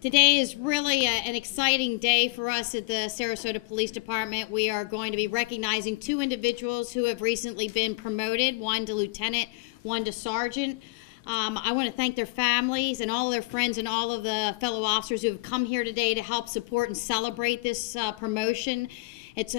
Today is really an exciting day for us at the Sarasota Police Department. We are going to be recognizing two individuals who have recently been promoted, one to lieutenant, one to sergeant. I want to thank their families and all of their friends and all of the fellow officers who have come here today to help support and celebrate this promotion. It's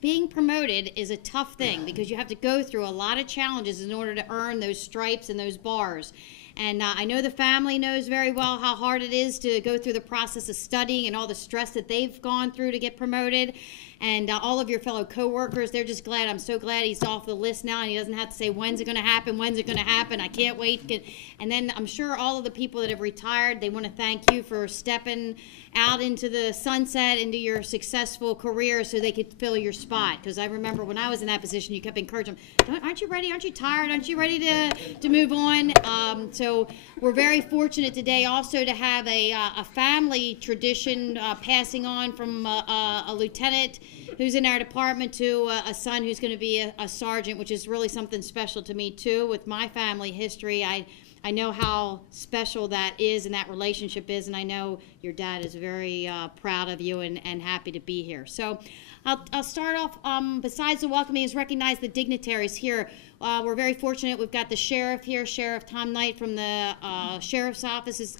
being promoted is a tough thing because you have to go through a lot of challenges in order to earn those stripes and those bars. And I know the family knows very well how hard it is to go through the process of studying and all the stress that they've gone through to get promoted. And all of your fellow coworkers, they're just glad. I'm so glad he's off the list now and he doesn't have to say, when's it going to happen, when's it going to happen, I can't wait. And then I'm sure all of the people that have retired, they want to thank you for stepping out into the sunset, into your successful career so they could fill your spot. Because I remember when I was in that position, you kept encouraging them, aren't you ready, aren't you tired, aren't you ready to move on? So we're very fortunate today also to have a family tradition passing on from a lieutenant who's in our department to a son who's going to be a sergeant, which is really something special to me too. With my family history, I know how special that is and that relationship is, and I know your dad is very proud of you and happy to be here. So I'll start off, besides the welcoming, is recognize the dignitaries here. We're very fortunate. We've got the sheriff here, Sheriff Tom Knight from the sheriff's office has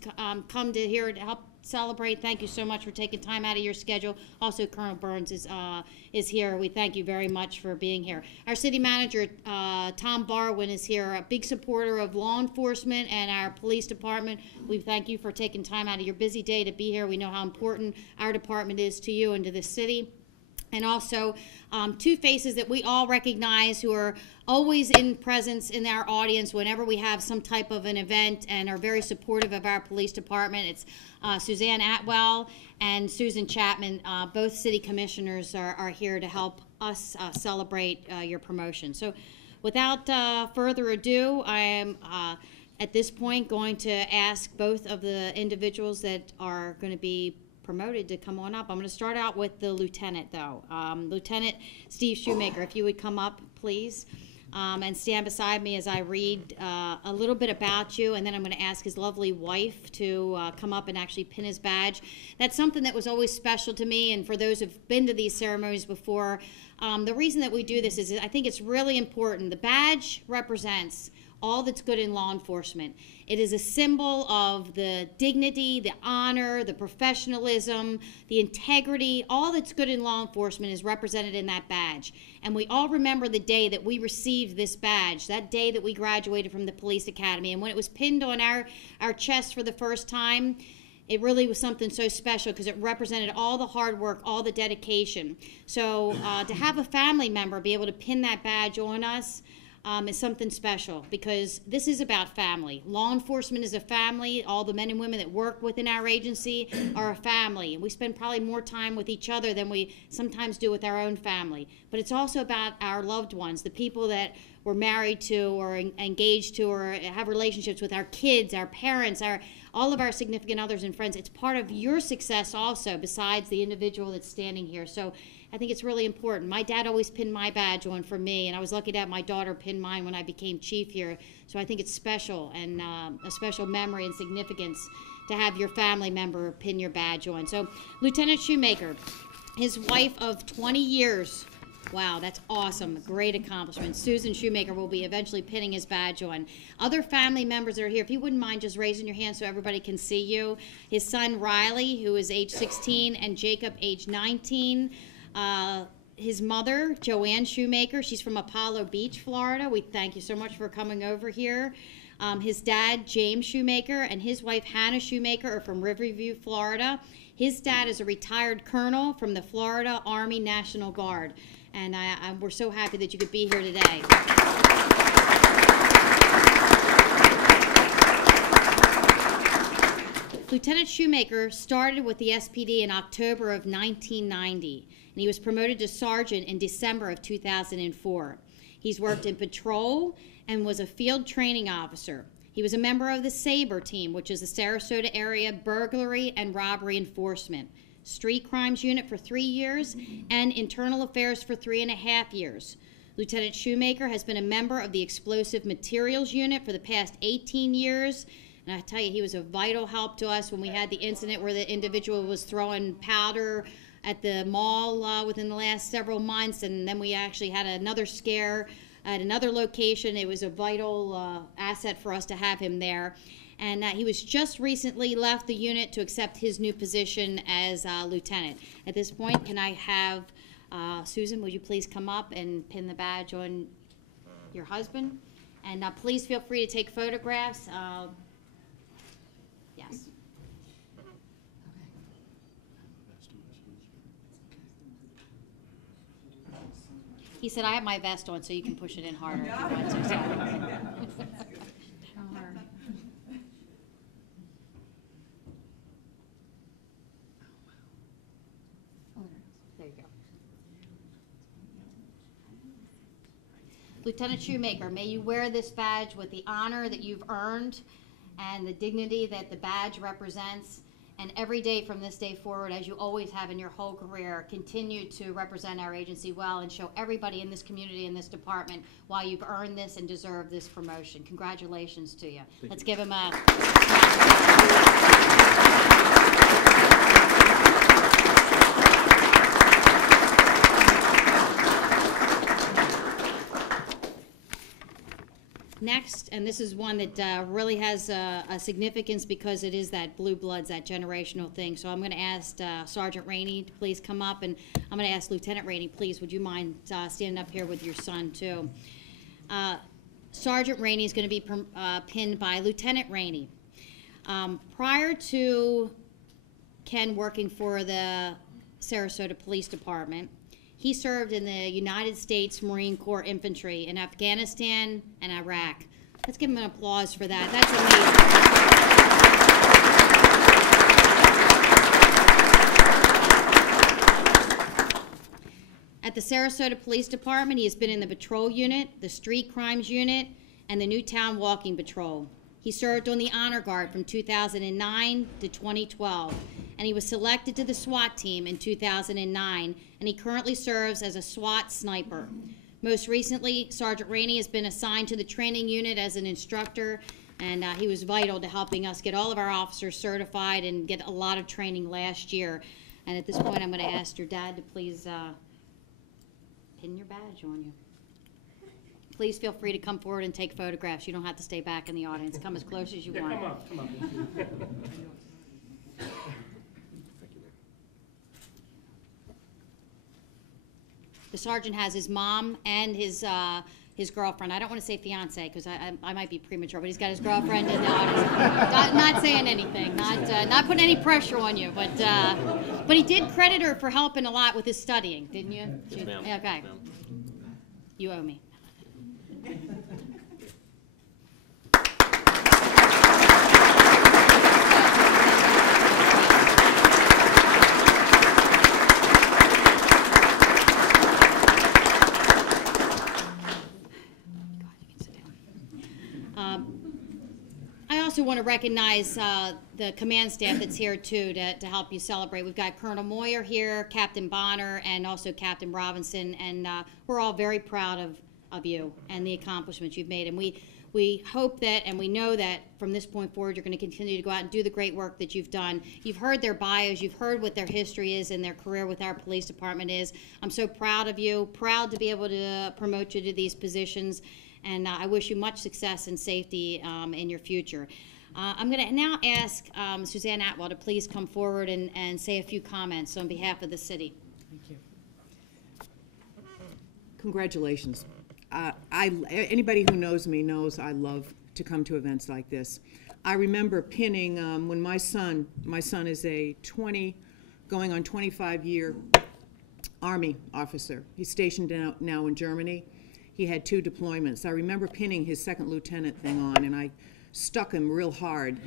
come to here to help celebrate. Thank you so much for taking time out of your schedule. Also, Colonel Burns is here. We thank you very much for being here. Our city manager, Tom Barwin, is here, a big supporter of law enforcement and our police department. We thank you for taking time out of your busy day to be here. We know how important our department is to you and to the city. And also two faces that we all recognize who are always in presence in our audience whenever we have some type of an event and are very supportive of our police department. It's Suzanne Atwell and Susan Chapman. Both city commissioners are here to help us celebrate your promotion. So without further ado, I am at this point going to ask both of the individuals that are going to be promoted to come on up. I'm going to start out with the lieutenant, though. Lieutenant Steve Shoemaker, if you would come up, please, and stand beside me as I read a little bit about you, and then I'm going to ask his lovely wife to come up and actually pin his badge. That's something that was always special to me, and for those who've been to these ceremonies before, the reason that we do this is I think it's really important. The badge represents all that's good in law enforcement. It is a symbol of the dignity, the honor, the professionalism, the integrity. All that's good in law enforcement is represented in that badge. And we all remember the day that we received this badge, that day that we graduated from the police academy. And when it was pinned on our chest for the first time, it really was something so special because it represented all the hard work, all the dedication. So to have a family member be able to pin that badge on us is something special because this is about family. Law enforcement is a family. All the men and women that work within our agency are a family. And we spend probably more time with each other than we sometimes do with our own family. But it's also about our loved ones, the people that we're married to or engaged to or have relationships with, our kids, our parents, all of our significant others and friends. It's part of your success also besides the individual that's standing here. So I think it's really important. My dad always pinned my badge on for me, and I was lucky to have my daughter pin mine when I became chief here. So I think it's special and a special memory and significance to have your family member pin your badge on. So Lieutenant Shoemaker, his wife of 20 years, wow, that's awesome. Great accomplishment. Susan Shoemaker will be eventually pinning his badge on. Other family members that are here, if you wouldn't mind just raising your hand so everybody can see you. His son Riley, who is age 16, and Jacob, age 19. His mother, Joanne Shoemaker, she's from Apollo Beach, Florida. We thank you so much for coming over here. His dad, James Shoemaker, and his wife, Hannah Shoemaker, are from Riverview, Florida. His dad is a retired colonel from the Florida Army National Guard. And we're so happy that you could be here today. Lieutenant Shoemaker started with the SPD in October of 1990, and he was promoted to sergeant in December of 2004. He's worked in patrol and was a field training officer. He was a member of the SABRE team, which is the Sarasota Area Burglary and Robbery Enforcement, Street Crimes Unit for 3 years, and Internal Affairs for 3.5 years. Lieutenant Shoemaker has been a member of the Explosive Materials Unit for the past 18 years, And I tell you, he was a vital help to us when we had the incident where the individual was throwing powder at the mall within the last several months, and then we actually had another scare at another location. It was a vital asset for us to have him there. And he was just recently left the unit to accept his new position as lieutenant. At this point, can I have Susan, would you please come up and pin the badge on your husband? And please feel free to take photographs. Yes. He said, I have my vest on, so you can push it in harder if you want to. There you go. Lieutenant Shoemaker, may you wear this badge with the honor that you've earned and the dignity that the badge represents. And every day from this day forward, as you always have in your whole career, continue to represent our agency well and show everybody in this community, in this department, why you've earned this and deserve this promotion. Congratulations to you. Let's give him a... Next, and this is one that really has a significance because it is that blue bloods, that generational thing. So I'm going to ask Sergeant Rainey to please come up, and I'm going to ask Lieutenant Rainey, please, would you mind standing up here with your son, too? Sergeant Rainey is going to be pinned by Lieutenant Rainey. Prior to Ken working for the Sarasota Police Department, he served in the United States Marine Corps Infantry in Afghanistan and Iraq. Let's give him an applause for that. That's amazing. At the Sarasota Police Department, he has been in the patrol unit, the street crimes unit, and the Newtown Walking Patrol. He served on the Honor Guard from 2009 to 2012, and he was selected to the SWAT team in 2009, and he currently serves as a SWAT sniper. Most recently, Sergeant Rainey has been assigned to the training unit as an instructor, and he was vital to helping us get all of our officers certified and get a lot of training last year. And at this point, I'm going to ask your dad to please pin your badge on you. Please feel free to come forward and take photographs. You don't have to stay back in the audience. Come as close as you want. Come on. The sergeant has his mom and his girlfriend. I don't want to say fiance because I might be premature, but he's got his girlfriend in the audience. Not saying anything, not putting any pressure on you, but he did credit her for helping a lot with his studying, didn't you? Yes, ma'am. Okay. Yes, ma'am. You owe me. I also want to recognize the command staff that's here too to help you celebrate. We've got Colonel Moyer here, Captain Bonner, and also Captain Robinson, and we're all very proud of you and the accomplishments you've made. And we hope that, and we know that from this point forward, you're going to continue to go out and do the great work that you've done. You've heard their bios, you've heard what their history is and their career with our police department is. I'm so proud of you, proud to be able to promote you to these positions. And I wish you much success and safety in your future. I'm going to now ask Suzanne Atwell to please come forward and say a few comments on behalf of the city. Thank you. Congratulations. Anybody who knows me knows I love to come to events like this. I remember pinning when my son is a going on 25-year Army officer. He's stationed now in Germany. He had 2 deployments. I remember pinning his second lieutenant thing on, and I stuck him real hard.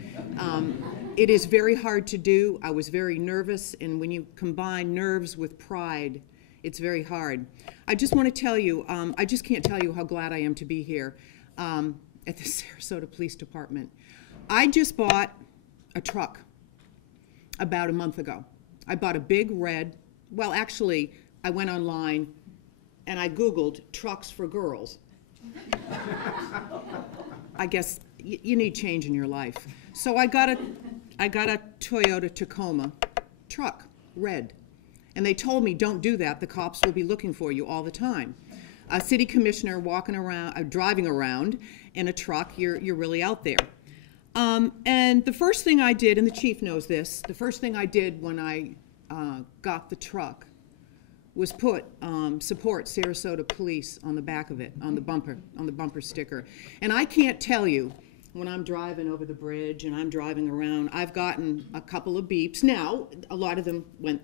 It is very hard to do. I was very nervous, and when you combine nerves with pride, it's very hard. I just want to tell you, I just can't tell you how glad I am to be here at the Sarasota Police Department. I just bought a truck about a month ago. I bought a big red, well, actually, I went online and I Googled trucks for girls. I guess you need change in your life. So I got a Toyota Tacoma truck, red. And they told me, don't do that, the cops will be looking for you all the time. A city commissioner walking around, driving around in a truck, you're really out there. And the first thing I did, and the chief knows this, the first thing I did when I got the truck was put support Sarasota Police on the back of it, on the bumper sticker. And I can't tell you, when I'm driving over the bridge and I'm driving around, I've gotten a couple of beeps. Now, a lot of them went,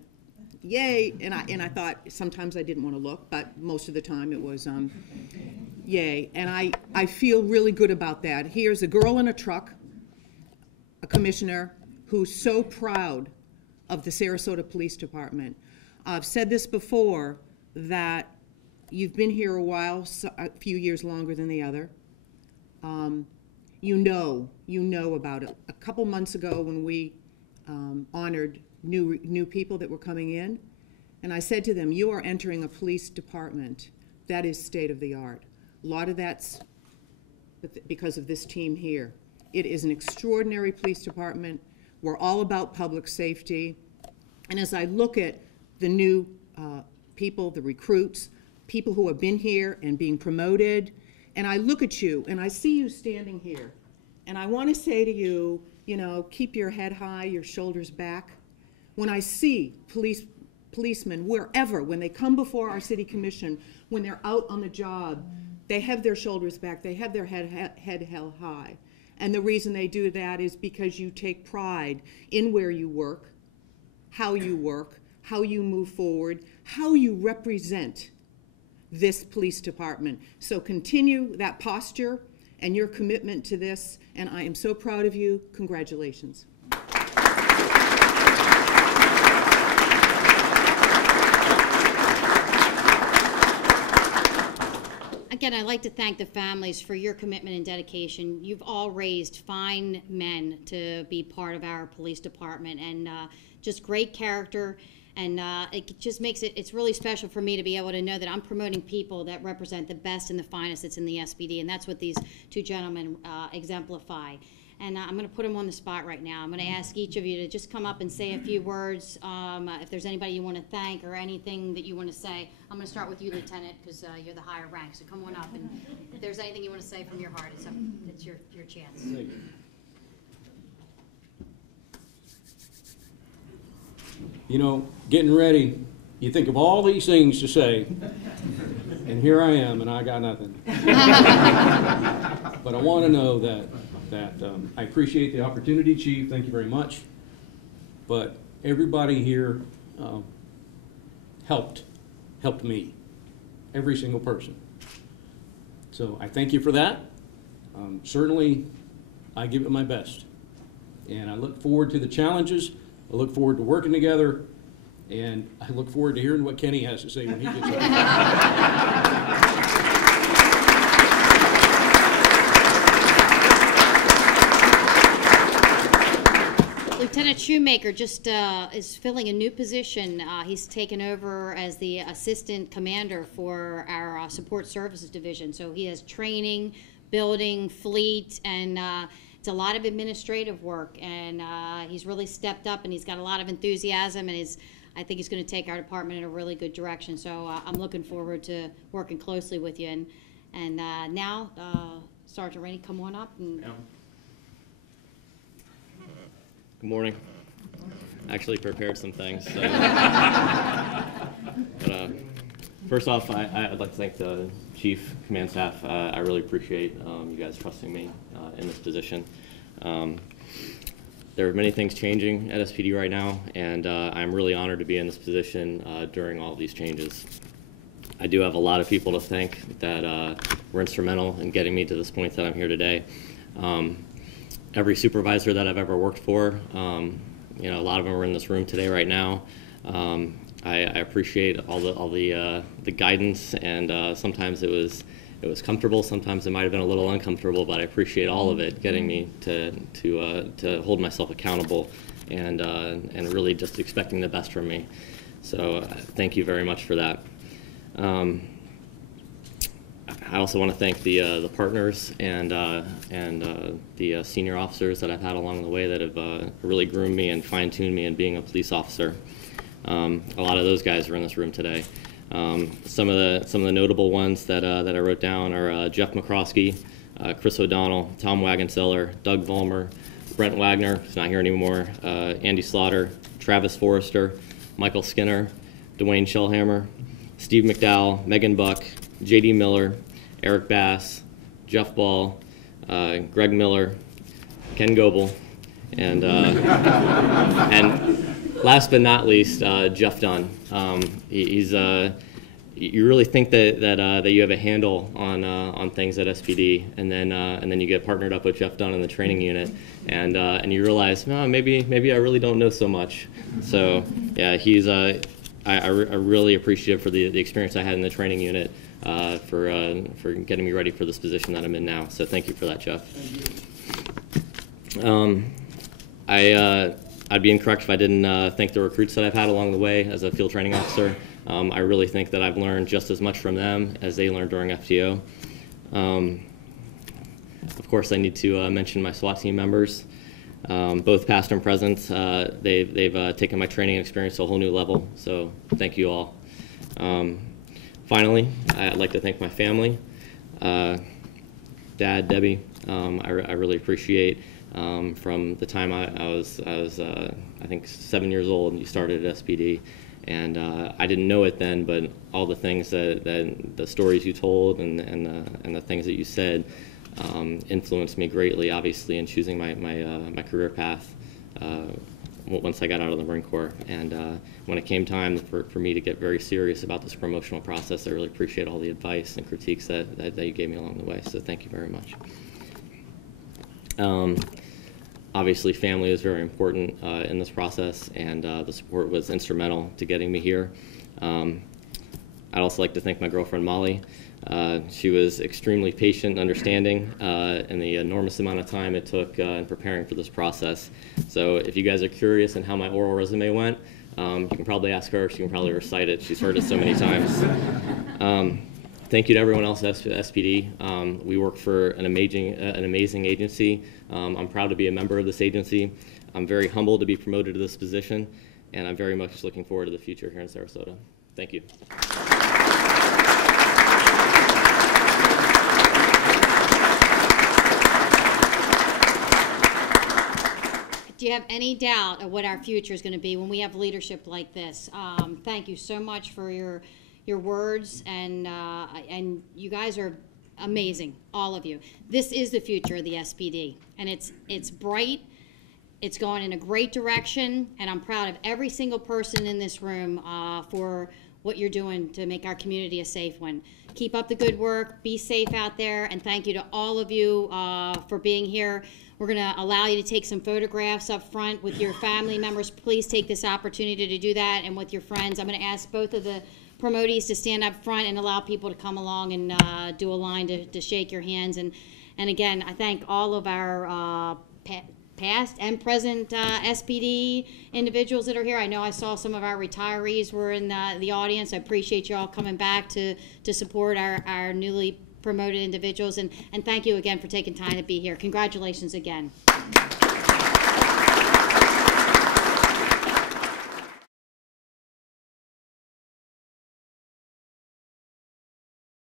yay, and I thought sometimes I didn't want to look, but most of the time it was yay. And I feel really good about that. Here's a girl in a truck, a commissioner who's so proud of the Sarasota Police Department. I've said this before, that you've been here a while, a few years longer than the other. You know about it. A couple months ago when we honored new people that were coming in, and I said to them, you are entering a police department that is state of the art. A lot of that's because of this team here. It is an extraordinary police department. We're all about public safety. And as I look at the new people, the recruits, people who have been here and being promoted, and I look at you and I see you standing here, and I want to say to you, you know, keep your head high, your shoulders back. When I see policemen wherever, when they come before our city commission, when they're out on the job, they have their shoulders back, they have their head held high. And the reason they do that is because you take pride in where you work, how you move forward, how you represent this police department. So continue that posture and your commitment to this, and I am so proud of you. Congratulations. Again, I'd like to thank the families for your commitment and dedication. You've all raised fine men to be part of our police department, and just great character. And it just makes it's really special for me to be able to know that I'm promoting people that represent the best and the finest that's in the SPD, and that's what these two gentlemen exemplify. And I'm going to put them on the spot right now. I'm going to ask each of you to just come up and say a few words. If there's anybody you want to thank or anything that you want to say, I'm going to start with you, Lieutenant, because you're the higher rank. So come on up, and if there's anything you want to say from your heart, it's your chance. Thank you. You know, getting ready, you think of all these things to say, and here I am, and I got nothing. But I want to know that I appreciate the opportunity, Chief. Thank you very much. But everybody here helped me, every single person. So I thank you for that. Certainly, I give it my best. And I look forward to the challenges. I look forward to working together, and I look forward to hearing what Kenny has to say when he gets up. Lieutenant Shoemaker just is filling a new position. He's taken over as the assistant commander for our support services division. So he has training, building, fleet, and it's a lot of administrative work, and he's really stepped up, and he's got a lot of enthusiasm, and I think he's going to take our department in a really good direction. So I'm looking forward to working closely with you. And now, Sergeant Rainey, come on up. And Good morning. Actually prepared some things. So. But, first off, I'd like to thank the Chief, Command Staff. I really appreciate you guys trusting me in this position. There are many things changing at SPD right now, and I'm really honored to be in this position during all of these changes. I do have a lot of people to thank that were instrumental in getting me to this point that I'm here today. Every supervisor that I've ever worked for, you know, a lot of them are in this room today right now. I appreciate all the guidance, and sometimes it was comfortable, sometimes it might have been a little uncomfortable, but I appreciate all of it, getting me to hold myself accountable and really just expecting the best from me. So thank you very much for that. I also want to thank the partners and the senior officers that I've had along the way that have really groomed me and fine-tuned me in being a police officer. A lot of those guys are in this room today. Some of the notable ones that I wrote down are Jeff McCroskey, Chris O'Donnell, Tom Wagenseller, Doug Vollmer, Brent Wagner, who's not here anymore, Andy Slaughter, Travis Forrester, Michael Skinner, Dwayne Shellhammer, Steve McDowell, Megan Buck, J.D. Miller, Eric Bass, Jeff Ball, Greg Miller, Ken Goebel, and last but not least, Jeff Dunn. You really think that you have a handle on things at SPD, and then you get partnered up with Jeff Dunn in the training unit, and you realize, oh, maybe I really don't know so much. So yeah, he's I really appreciative for the experience I had in the training unit, for getting me ready for this position that I'm in now. So thank you for that, Jeff. I'd be incorrect if I didn't thank the recruits that I've had along the way as a field training officer. I really think that I've learned just as much from them as they learned during FTO. Of course, I need to mention my SWAT team members, both past and present. They've taken my training experience to a whole new level, so thank you all. Finally, I'd like to thank my family, Dad, Debbie. I really appreciate from the time I was I think 7 years old and you started at SPD, and I didn't know it then, but all the things that the stories you told and the things that you said influenced me greatly, obviously, in choosing my career path once I got out of the Marine Corps. And when it came time for me to get very serious about this promotional process, I really appreciate all the advice and critiques that you gave me along the way. So thank you very much. Obviously, family is very important in this process, and the support was instrumental to getting me here. I'd also like to thank my girlfriend, Molly. She was extremely patient and understanding in the enormous amount of time it took in preparing for this process. So if you guys are curious on how my oral resume went, you can probably ask her. She can probably recite it. She's heard it so many times. Thank you to everyone else at SPD. We work for an amazing agency. I'm proud to be a member of this agency. I'm very humbled to be promoted to this position, and I'm very much looking forward to the future here in Sarasota. Thank you. Do you have any doubt of what our future is going to be when we have leadership like this? Thank you so much for your words, and you guys are amazing, all of you. This is the future of the SPD, and it's bright. It's going in a great direction, and I'm proud of every single person in this room for what you're doing to make our community a safe one. Keep up the good work. Be safe out there, and thank you to all of you for being here. We're going to allow you to take some photographs up front with your family members. Please take this opportunity to do that, and with your friends. I'm going to ask both of the promotees to stand up front and allow people to come along and do a line to shake your hands. And again, I thank all of our past and present SPD individuals that are here. I know I saw some of our retirees were in the audience. I appreciate you all coming back to support our newly promoted individuals, and thank you again for taking time to be here. Congratulations again.